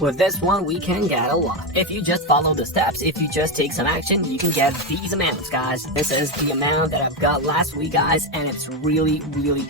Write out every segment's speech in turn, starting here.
With this one, we can get a lot. If you just follow the steps, if you just take some action, you can get these amounts, guys. This is the amount that I've got last week, guys, and it's really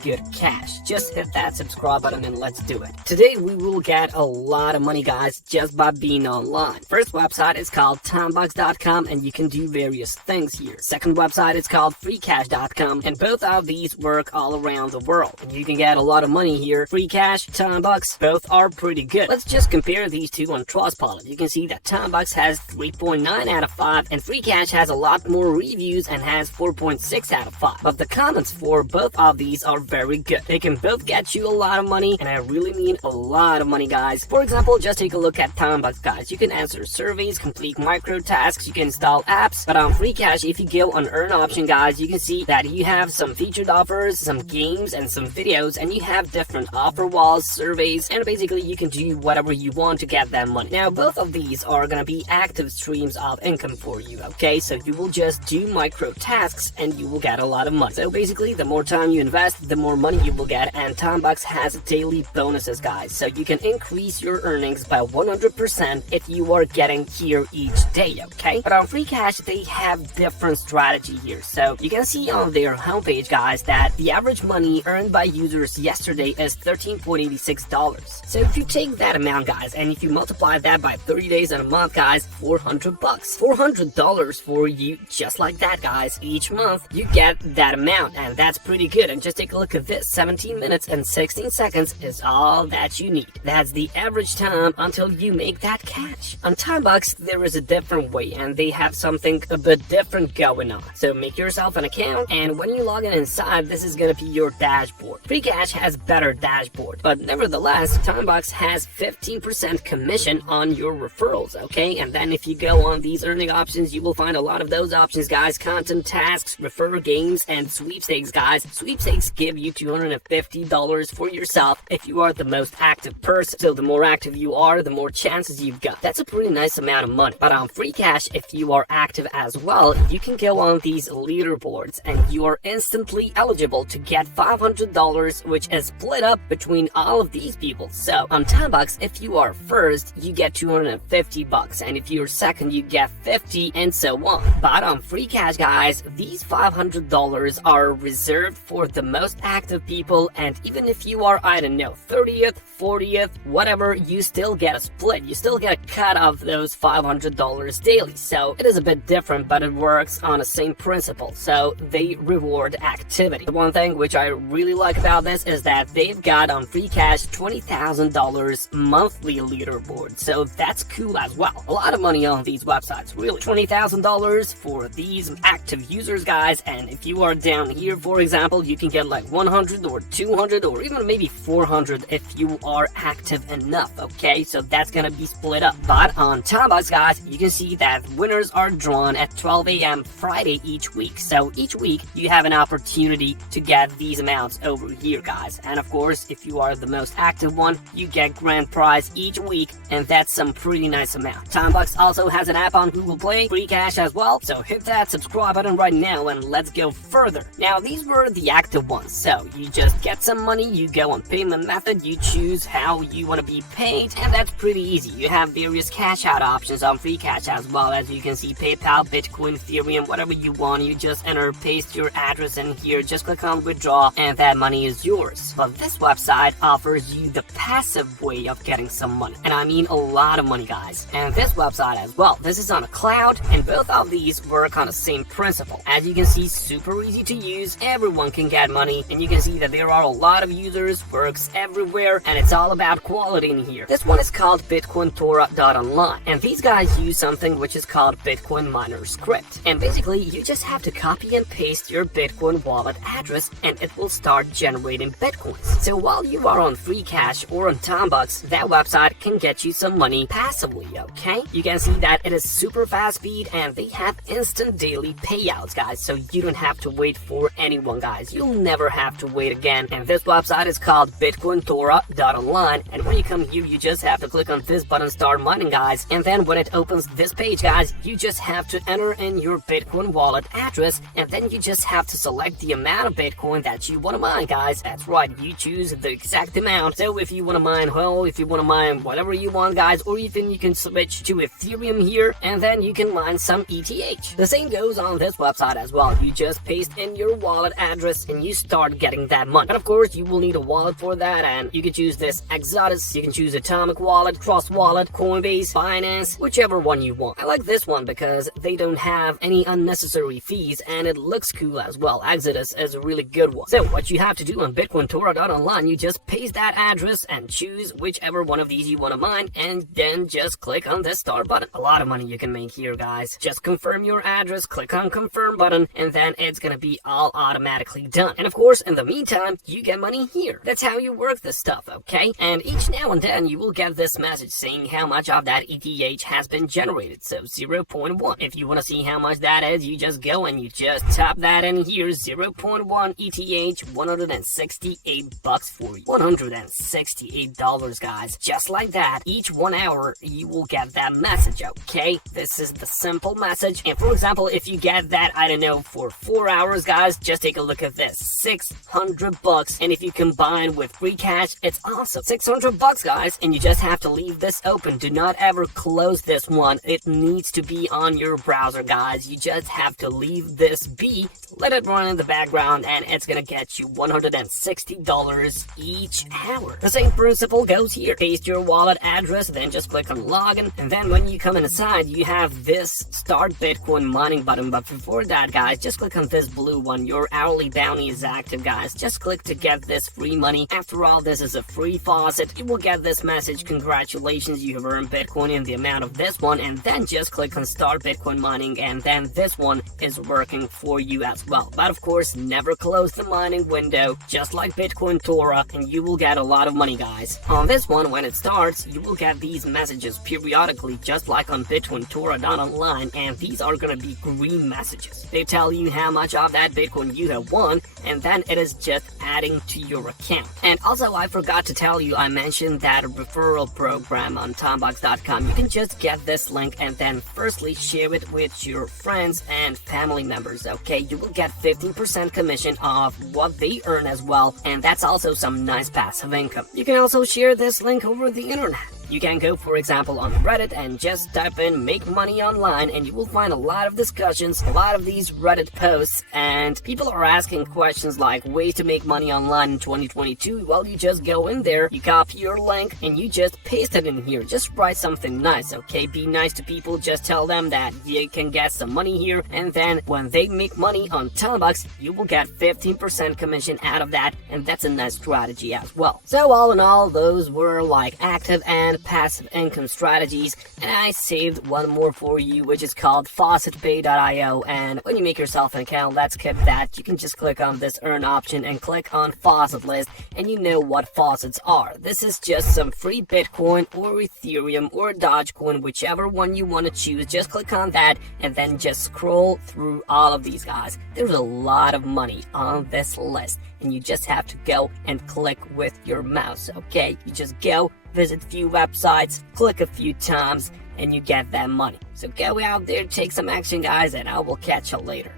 good cash. Just hit that subscribe button and let's do it. Today, we will get a lot of money, guys, just by being online. First website is called timebox.com, and you can do various things here. Second website is called freecash.com, and both of these work all around the world. And you can get a lot of money here. Free cash, Timebox, both are pretty good. Let's just compare these two on Trustpilot. You can see that Timebox has 3.9 out of 5, and Free Cash has a lot more reviews and has 4.6 out of 5. But the comments for both of these are very good. They can both get you a lot of money, and I really mean a lot of money, guys. For example, just take a look at Timebox, guys. You can answer surveys, complete micro tasks, you can install apps. But on Free Cash, if you go on Earn option, guys, you can see that you have some featured offers, some games, and some videos, and you have different offer walls, surveys, and basically you can do whatever you want to get that money. Now, both of these are gonna be active streams of income for you, okay? So you will just do micro tasks and you will get a lot of money. So basically, the more time you invest, the more money you will get, and Timebox has daily bonuses, guys. So you can increase your earnings by 100% if you are getting here each day, okay? But on Free Cash, they have different strategy here. So you can see on their homepage, guys, that the average money earned by users yesterday is $13.86. So if you take that amount, guys, and if you multiply that by 30 days in a month, guys, $400. $400 for you, just like that, guys. Each month, you get that amount, and that's pretty good. And just take a look at this. 17 minutes and 16 seconds is all that you need. That's the average time until you make that cash. On Timebox, there is a different way, and they have something a bit different going on. So make yourself an account, and when you log in inside, this is gonna be your dashboard. Free Cash has better dashboard, but nevertheless, Timebox has 15% commission on your referrals, okay? And then if you go on these earning options, you will find a lot of those options, guys. Content, tasks, refer games, and sweepstakes, guys. Sweepstakes give you $250 for yourself if you are the most active person. So the more active you are, the more chances you've got. That's a pretty nice amount of money. But on Free Cash, if you are active as well, you can go on these leaderboards and you are instantly eligible to get $500, which is split up between all of these people. So on Timebox, if you are first, you get $250, and if you're second, you get $50, and so on. But on Free Cash, guys, these $500 are reserved for the most active people, and even if you are, I don't know, 30th, 40th, whatever, you still get a split. You still get a cut of those $500 daily. So it is a bit different, but it works on the same principle. So they reward activity. The one thing which I really like about this is that they've got on Free Cash $20,000 monthly leaderboard. So that's cool as well. A lot of money on these websites, really. $20,000 for these active users, guys. And if you are down here, for example, you can get like 100 or 200 or even maybe 400 if you are active enough, okay? So that's gonna be split up. But on Timebox, guys, you can see that winners are drawn at 12 a.m. Friday each week. So each week, you have an opportunity to get these amounts over here, guys. And of course, if you are the most active one, you get grand prize each week, and that's some pretty nice amount. Timebox also has an app on Google Play, Free Cash as well. So hit that subscribe button right now and let's go further. Now, these were the active ones. So you just get some money, you go on payment method, you choose how you want to be paid, and that's pretty easy. You have various cash out options on Free Cash as well. As you can see, PayPal, Bitcoin, Ethereum, whatever you want. You just enter, paste your address in here, just click on withdraw, and that money is yours. But this website offers you the passive way of getting some money, and I mean a lot of money, guys. And this website as well, this is on a cloud, and both of these work on the same principle. As you can see, super easy to use, everyone can get money, and you can see that there are a lot of users, works everywhere, and it's all about quality in here. This one is called bitcointora.online, and these guys use something which is called Bitcoin Miner script. And basically, you just have to copy and paste your Bitcoin wallet address, and it will start generating Bitcoins. So while you are on Free Cash or on Timebox, that website can get you some money passively, okay? You can see that it is super fast speed, and they have instant daily payouts, guys. So you don't have to wait for anyone, guys. You'll never have to wait again. And this website is called bitcointora.online, and when you come here, you just have to click on this button, start mining, guys. And then when it opens this page, guys, you just have to enter in your Bitcoin wallet address, and then you just have to select the amount of Bitcoin that you want to mine, guys. That's right, you choose the exact amount. So if you want to mine whole, if you want to mine whatever you want, guys, or even you can switch to Ethereum here, and then you can mine some ETH. The same goes on this website as well. You just paste in your wallet address and you start getting that money. And of course, you will need a wallet for that, and you can choose this Exodus, you can choose Atomic Wallet, Cross Wallet, Coinbase, Binance, whichever one you want. I like this one because they don't have any unnecessary fees and it looks cool as well. Exodus is a really good one. So what you have to do on bitcointora.online, you just paste that address and choose whichever one of these you want to mine, and then just click on this start button. A lot of money you can make here, guys. Just confirm your address, click on confirm button, and then it's gonna be all automatically done. And of course, in the meantime, you get money here. That's how you work this stuff, okay? And each now and then you will get this message saying how much of that ETH has been generated. So 0.1. If you want to see how much that is, you just go and you just tap that in here. 0.1 ETH, 168 bucks for you. $168, guys. Just like that. Each 1 hour, you will get that message, okay? This is the simple message. And for example, if you get that, I don't know, for 4 hours, guys, just take a look at this. 600 bucks. And if you combine with free cash, it's awesome. 600 bucks, guys. And you just have to leave this open. Do not ever close this one. It needs to be on your browser, guys. You just have to leave this be. Let it run in the background and it's gonna get you $160 each hour. The same principle goes here. Paste your wallet address, then just click on login, and then when you come inside, you have this start Bitcoin mining button. But before that, guys, just click on this blue one. Your hourly bounty is active, guys. Just click to get this free money. After all, this is a free faucet. You will get this message, congratulations, you have earned Bitcoin in the amount of this one, and then just click on start Bitcoin mining, and then this one is working for you as well. But of course, never close the mining window, just like Bitcoin Tora, and you will get a lot of money, guys. On this one, when it starts, you will get these messages periodically, just like on Bitcoin Tora.online, and these are gonna be green messages. They tell you how much of that Bitcoin you have won, and then it is just adding to your account. And also, I forgot to tell you, I mentioned that referral program on Tombox.com. You can just get this link and then firstly share it with your friends and family members, okay? You will get 15% commission of what they earn as well, and that's also some nice passive income. You can also share this link over the internet. You can go, for example, on Reddit and just type in make money online, and you will find a lot of discussions, a lot of these Reddit posts, and people are asking questions like ways to make money online in 2022. Well, you just go in there, you copy your link, and you just paste it in here. Just write something nice, okay? Be nice to people, just tell them that you can get some money here, and then when they make money on Tombox, you will get 15% commission out of that, and that's a nice strategy as well. So all in all, those were like active and passive income strategies, and I saved one more for you, which is called faucetpay.io. And when you make yourself an account, let's skip that. You can just click on this earn option and click on faucet list, and you know what faucets are. This is just some free Bitcoin or Ethereum or Dogecoin, whichever one you want to choose. Just click on that and then just scroll through all of these, guys. There's a lot of money on this list, and you just have to go and click with your mouse, okay? You just go, visit a few websites, click a few times, and you get that money. So go out there, take some action, guys, and I will catch you later.